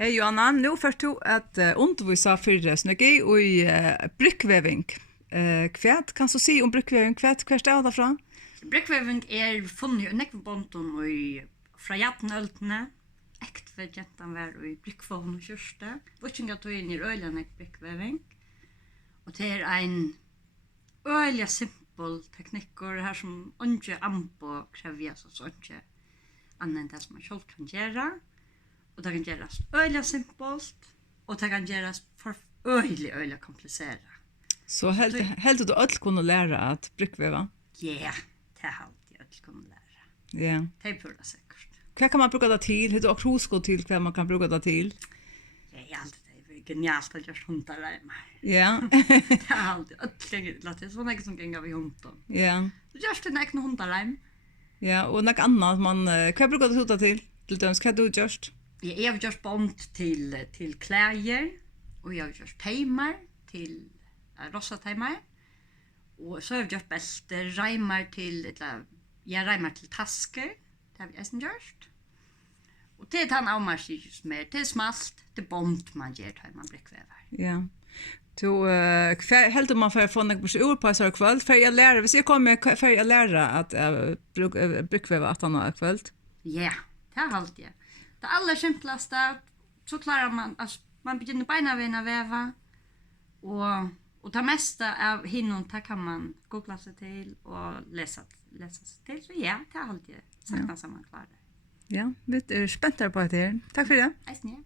Hej Johanna, nu får du att undervisa för snögge och bryggväving. Kvärt kan så se om bryggväving kvärt är det från? Bryggväving funnet i nekvebonton og fra jatnøltene. Ektve gentan var i bryggvån og kjørste. Vutsinga tog inn i øyla bryggväving. Og det en øyla simpel teknikker her som ikke ambo krevias og så ikke annet det som man selv kan gjøre. Og det kan gjøres øyla simpelt, og det kan gjøres for øyla komplisert. Så helt du alt kunne lære at bryggväva? Ja, det har alltid alt kunne lære. Ja. Det er pura sikkert. Hva kan man bruka det til? Har du også husko til hva man kan bruka det til? Det er alltid det genialt at gjøre hundarreimer. Ja. Det er alltid det er sånn ikke som ganger vi hunden. Ja. Du gjør det ikke noen hundarreim. Ja, og noe annet man hva bruker du det til? Til døms, hva har du gjort? Jeg har gjort bond til klæger, og jeg har gjort teimer til rossateimer. Og så har jeg gjort belter, reimer til tasker. Det har vi eisen gjort. Og det er den avmarsjus med, det er smalt, det er bond man gjør til man bryggvever. Ja. Du helt man får få något ur på så kväll för jag lär hvis jag kommer för jag lära att bryggväva att han har kväll. Ja, det är allt det. Det allra simplaste så klarar man alltså man begynner beina väva och det mesta av hinnon kan man googla sig till och läsa sig till. Så ja, det är allt det. Sakta som man klarar. Ja, vi är spända på det. Tack för det. Hej.